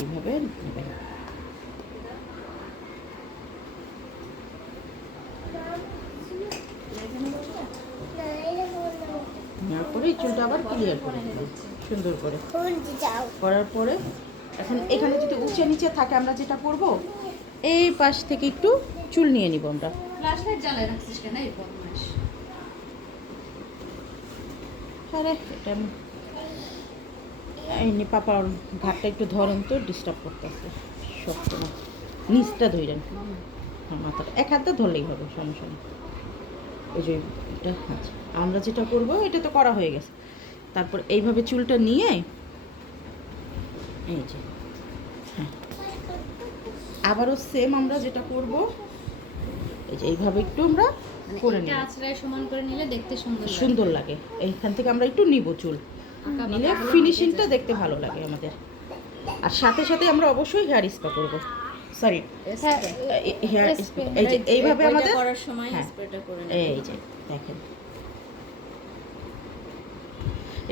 এইভাবে নেবেন। নেওয়ার পরে এই চুলটা আবার ক্লিয়ার করে নেবেন সুন্দর করে। করার পরে এখন এখানে যদি উঁচে নিচে থাকে আমরা যেটা করব, এই পাশ থেকে একটু চুল নিয়ে নিব আমরা। ফ্ল্যাশলাইট জ্বালায় রাখছিস কেন এই বদমাশ? আরে এটা এমনি পাপার ঘাটটা একটু ধরেন তো, ডিস্টার্ব করতেছে সবসময়। নিচটা ধরেন মাথাটা, এক হাতে ধরলেই হবে, সমস্যা নেই। ওই যে এটা আচ্ছা, আমরা যেটা করব এটা তো করা হয়ে গেছে। তারপর এইভাবে চুলটা নিয়ে এই যে হ্যাঁ, আবারও সেম আমরা যেটা করব, এই যে এইভাবে একটু আমরা করে নিই, আঁচড়ায় সমান করে নিলে দেখতে সুন্দর লাগে। এইখান থেকে আমরা একটু নিব চুল, নিলে ফিনিশিংটা দেখতে ভালো লাগে আমাদের। আর সাথে সাথে আমরা অবশ্যই হেয়ার স্পা করব, সরি হেয়ার স্পা। এই যে এইভাবে আমাদের করার সময় হ্যাঁ, স্প্রেটা করে এই যে দেখেন,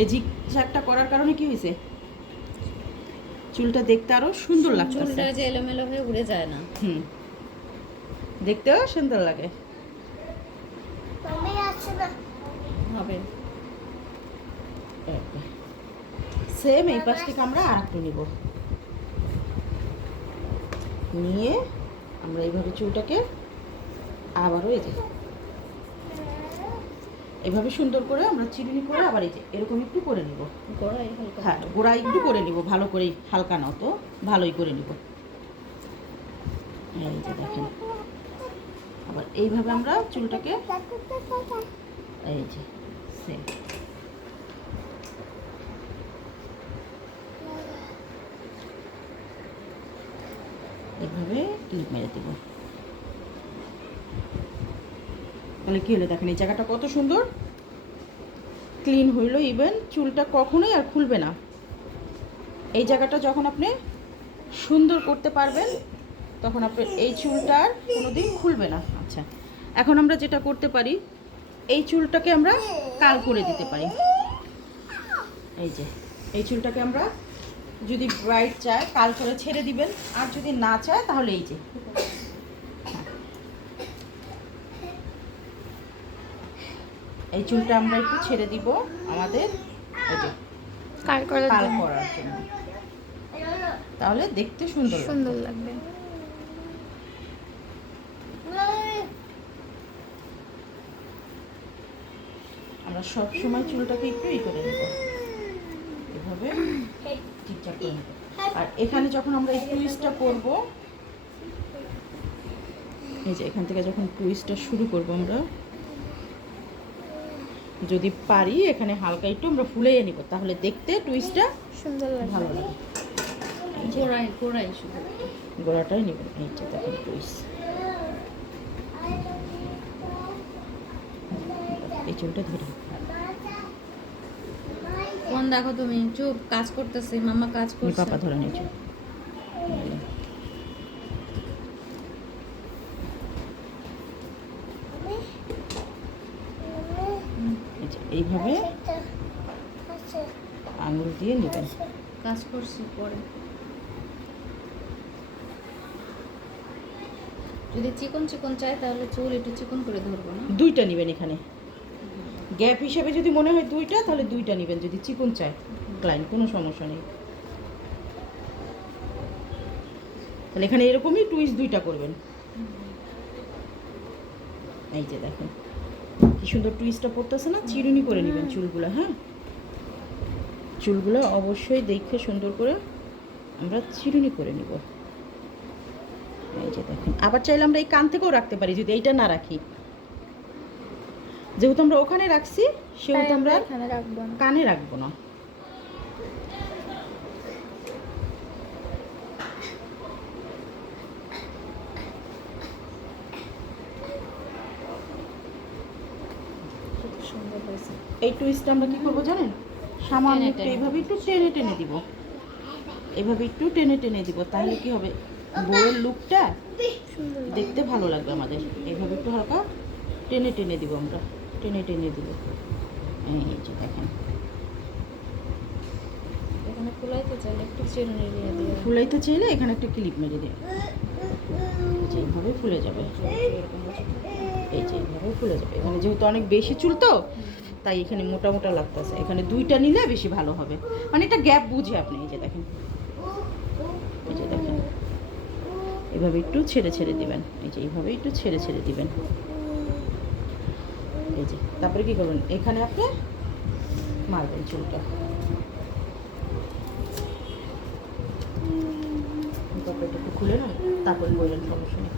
এই জিগজ্যাগটা করার কারণে কি হয়েছে, চুলটা দেখতে আরো সুন্দর লাগছে। চুলটা যে এলোমেলো হয়ে উড়ে যায় না। দেখতেও সুন্দর লাগে হবে। সেম এই পাশ থেকে আমরা আর একটু নিব, নিয়ে আমরা এইভাবে চুলটাকে আবারও এই যে এইভাবে সুন্দর করে আমরা চিরুনি করে আবার এই যে এরকম একটু করে নিব। গোড়ায় হালকা, হ্যাঁ গোড়া একটু করে নিব, ভালো করে, হালকা না তো ভালোই করে নিব। এই যে দেখেন, আবার এইভাবে আমরা চুলটাকে এই যে সেম এইভাবে ক্লিপ মেরে দেব। তাহলে কী হলো দেখেন, এই জায়গাটা কত সুন্দর ক্লিন হইলো, ইভেন চুলটা কখনোই আর খুলবে না। এই জায়গাটা যখন আপনি সুন্দর করতে পারবেন তখন আপনার এই চুলটা আর কোনোদিন খুলবে না। আচ্ছা, এখন আমরা যেটা করতে পারি, এই চুলটাকে আমরা কাল করে দিতে পারি। এই যে এই চুলটাকে আমরা যদি ব্রাইট চায় কাল করে ছেড়ে দিবেন, আর যদি না চায় তাহলে এই যে এই চুলটা আমরা একটু ছেড়ে দিব আমাদের এই যে কাল করার জন্য, তাহলে দেখতে সুন্দর লাগবে। আমরা সব সময় চুলটাকে একটু করে নেব, এভাবে ঠিকঠাক করে নেব। আর এখানে যখন আমরা এই টুইস্টটা করব, এই যে এখান থেকে যখন টুইস্টটা শুরু করব আমরা, যদি পারি এখানে হালকা একটু আমরা ফুলিয়ে নিব, তাহলে দেখতে টুইস্টটা সুন্দর লাগে, ভালো লাগে। গোড়ায় শুধু গোড়াটাই নেবেন। এই যে দেখেন টুইস্ট, এই চুলটা ধরে কোন দেখো তুমি চুপ, কাজ করতেছে মামা, কাজ করছে। পাপা ধরে নিয়েছে। এইভাবে আঙুল দিয়ে নেবেন, কাজ করছি পরে। যদি চিকন চিকন চাই তাহলে চুল একটু চিকন করে ধরবো না? দুইটা নেবেন এখানে, গ্যাপ হিসেবে যদি মনে হয় দুইটা তাহলে দুইটা নেবেন, যদি চিকন চাই ক্লায়েন্ট কোনো সমস্যা নেই। তাহলে এখানে এরকমই টুইস্ট দুইটা করবেন। এই যে দেখেন কি সুন্দর টুইস্টটা পড়তেছে না, চিরুনি করে নেবেন চুলগুলো। হ্যাঁ, চুলগুলো অবশ্যই দেখে সুন্দর করে আমরা চিরুনি করে নিব। এই যে দেখেন, আবার চাইলে আমরা এই কান থেকেও রাখতে পারি, যদি এইটা না রাখি। যেহেতু আমরা ওখানে রাখছি সেহেতু আমরা কানে রাখবো না। এই টুইস্টটা আমরা কি করবো জানেন, সামান্য একটু এইভাবে একটু টেনে টেনে দিব, এভাবে একটু টেনে টেনে দিব, তাহলে কি হবে, বউয়ের লুকটা দেখতে ভালো লাগবে আমাদের। এইভাবে একটু হালকা টেনে টেনে দিব আমরা, টেনে টেনে দিব। এই যে দেখেন, এখানে ফুলাইতে চাইলে একটু চিরুনি দিয়ে দিয়ে ফুলাইতে চাইলে এখানে একটা ক্লিপ মেরে দিন, এইভাবে ফুলে যাবে। এরকম বসে থাকে। এই যে এইভাবে ফুলে যাবে। এখানে যেহেতু অনেক বেশি চুল তো, তাই এখানে মোটা মোটা লাগতেছে। এখানে দুইটা নিলে বেশি ভালো হবে, মানে এটা গ্যাপ বুঝে আপনি। এই যে দেখেন, এই যে দেখেন, এভাবে একটু ছেড়ে ছেড়ে দিবেন। এই যে এইভাবে একটু ছেড়ে ছেড়ে দিবেন। এই যে তারপরে কি করবেন, এখানে আপনি মারবেন চুলটা। তারপরে এটা একটু খুলে না, তারপরে বললেন সমস্যা নেই।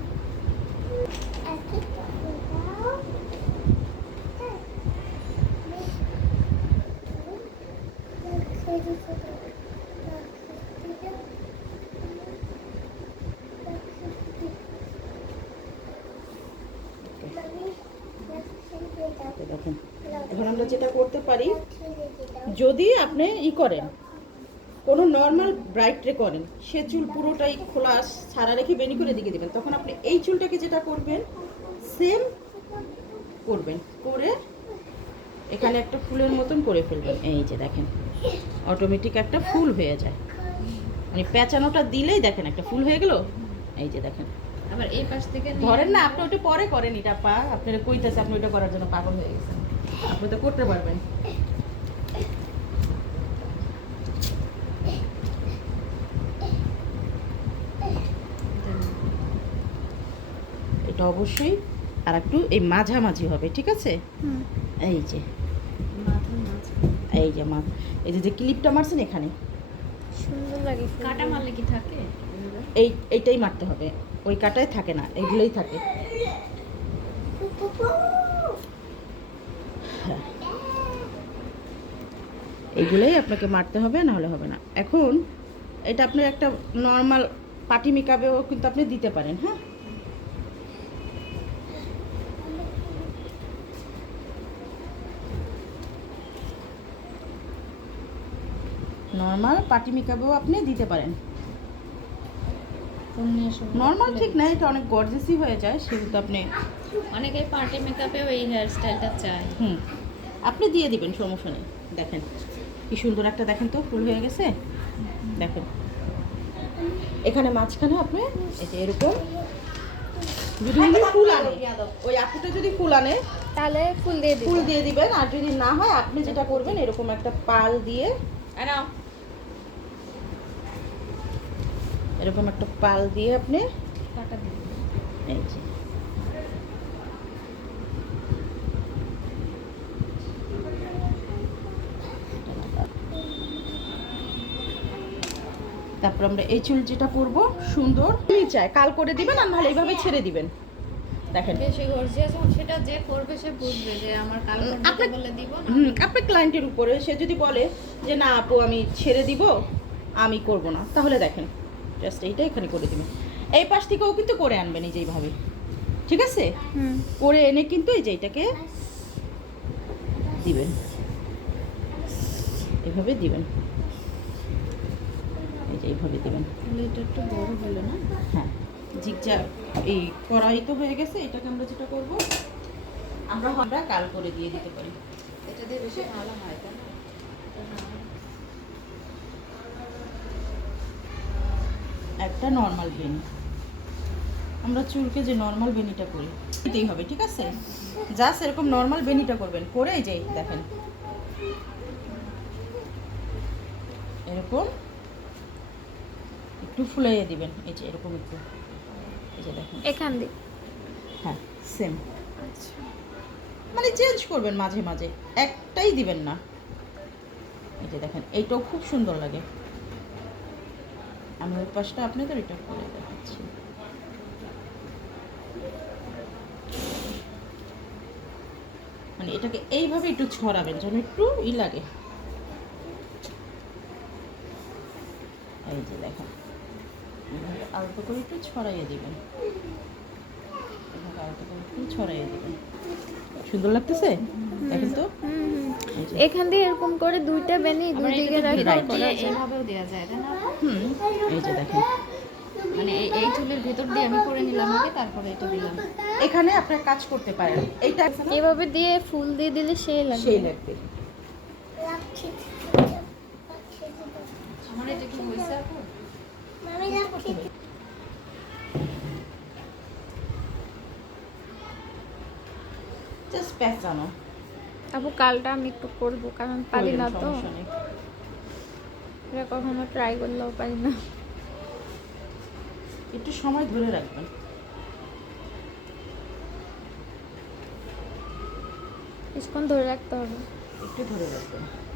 দেখেন, এখন আমরা যেটা করতে পারি, যদি আপনি করেন কোনো নর্মাল ব্রাইটরে করেন, সে চুল পুরোটাই খোলা ছাড়া রেখে বেনি করে দিকে দিবেন, তখন আপনি এই চুলটাকে যেটা করবেন সেম করবেন, করে এখানে একটা ফুলের মতন করে ফেলবেন। এই যে দেখেন, অটোমেটিক একটা ফুল হয়ে যায়, মানে পেঁচানোটা দিলেই দেখেন একটা ফুল হয়ে গেল। এই যে দেখেন, আবার এই পাশ থেকে ধরেন না আপনি ওটা পরে করেন, এটা পা আপনারা কইতেছে আপনি ওটা করার জন্য পাগল হয়ে গেছেন, আপনি তো করতে পারবেন। এটা অবশ্যই আর একটু এই মাঝামাঝি হবে, ঠিক আছে? এই যে মাথার মাঝখানে এই যে এই যে ক্লিপটা মারছেন এখানে, সুন্দর লাগে। কাটা মারলে কি থাকে? এইটাই মারতে হবে, ওই কাটায় থাকে না, এইগুলোই থাকে। হ্যাঁ, এইগুলোই আপনাকে মারতে হবে, না হলে হবে না। এখন এটা আপনার একটা নর্মাল পার্টি মেকআপেও কিন্তু আপনি দিতে পারেন। হ্যাঁ, নর্মাল পার্টি মেকআপেও আপনি দিতে পারেন। নর্মাল ঠিক না, এটা অনেক গর্জিয়াসই হয়ে যায়, সেহেতু আপনি অনেকেই পার্টি মেকআপেও এই হেয়ার স্টাইলটা চায়। আপনি দিয়ে দিবেন, সমস্যা নেই। দেখেন কি সুন্দর একটা, দেখেন তো ফুল হয়ে গেছে। দেখেন এখানে মাঝখানে আপনি এই যে এরকম, যদি উনি ফুল আনে, ওই আপুটা যদি ফুল আনে তাহলে ফুল দিয়ে দিবেন, আর যদি না হয় আপনি যেটা করবেন এরকম একটা পাল দিয়ে, এরকম একটা পাল দিয়ে আপনি কাটা দিবেন। এই যে তারপর আমরা এই চুল যেটা করবো সুন্দর চাই কাল করে দিবেন, আর নাহলে এইভাবে ছেড়ে দিবেন। দেখেন বেশি গর্জিয়াস সেটা যে করবে সে বুঝবে যে আমার কাল করতে বলে দিব না। আপনার ক্লায়েন্টের উপরে, সে যদি বলে যে না আপু আমি ছেড়ে দিব, আমি করব না, তাহলে দেখেন জাস্ট এইটা এখানে করে দিবেন। এই পাশ থেকেও কিন্তু করে আনবেন, এই যে এইভাবে, ঠিক আছে? করে এনে কিন্তু এই যে এইটাকে দিবেন, এইভাবে দিবেন, এই যে এইভাবে দিবেন। তাহলে এটা একটু বড় হলো না? হ্যাঁ, জিগজ্যাগ এই কড়াই তো হয়ে গেছে। এটাকে আমরা যেটা করব, আমরা কাল করে দিয়ে দিতে পারি। এটা দিয়ে বেশি ভালো হয়, তাই না? একটা নর্মাল বেনি, আমরা চুলকে যে নর্মাল বেনিটা করি দিতেই হবে, ঠিক আছে? জাস্ট এরকম নর্মাল বেনিটা করবেন, করে এই যে দেখেন এরকম একটু ফুলাইয়ে দিবেন। এই যে এরকম একটু, এই যে দেখেন এখান দিয়ে। হ্যাঁ সেম, মানে চেঞ্জ করবেন মাঝে মাঝে, একটাই দিবেন না। এই যে দেখেন এইটাও খুব সুন্দর লাগে। আমি ওই পাশটা আপনাদের এটা করে দেখাচ্ছি। মানে এটাকে এইভাবে একটু ছড়াবেন যেন একটু লাগে। এই যে দেখেন এভাবে আলতো করে একটু ছড়াইয়ে দিবেন, এভাবে আলতো করে একটু ছড়াইয়ে দিবেন। সুন্দর লাগতেছে, দেখেন তো? এখান দিয়ে এরকম করে দুইটা বেনি দুই দিকে রাখা এইভাবেও দেওয়া যায়, তাই না? এই যে দেখেন, মানে এই চুলের ভেতর দিয়ে আমি করে নিলাম আগে, তারপরে এটা দিলাম। এখানে আপনার কাজ করতে পারেন, এইটা এভাবে দিয়ে ফুল দিয়ে দিলে সেই লাগবে। সেই লাগবে। মানে এটা কি হয়েছে আপু? জাস্ট প্যাঁচানো। আপু কালটা আমি একটু করবো কারণ পারি না তো, সমস্যা নেই। এটা কখনো ট্রাই করলেও পারি না। একটু সময় ধরে রাখবেন। কিছুক্ষণ ধরে রাখতে হবে। একটু ধরে রাখবেন।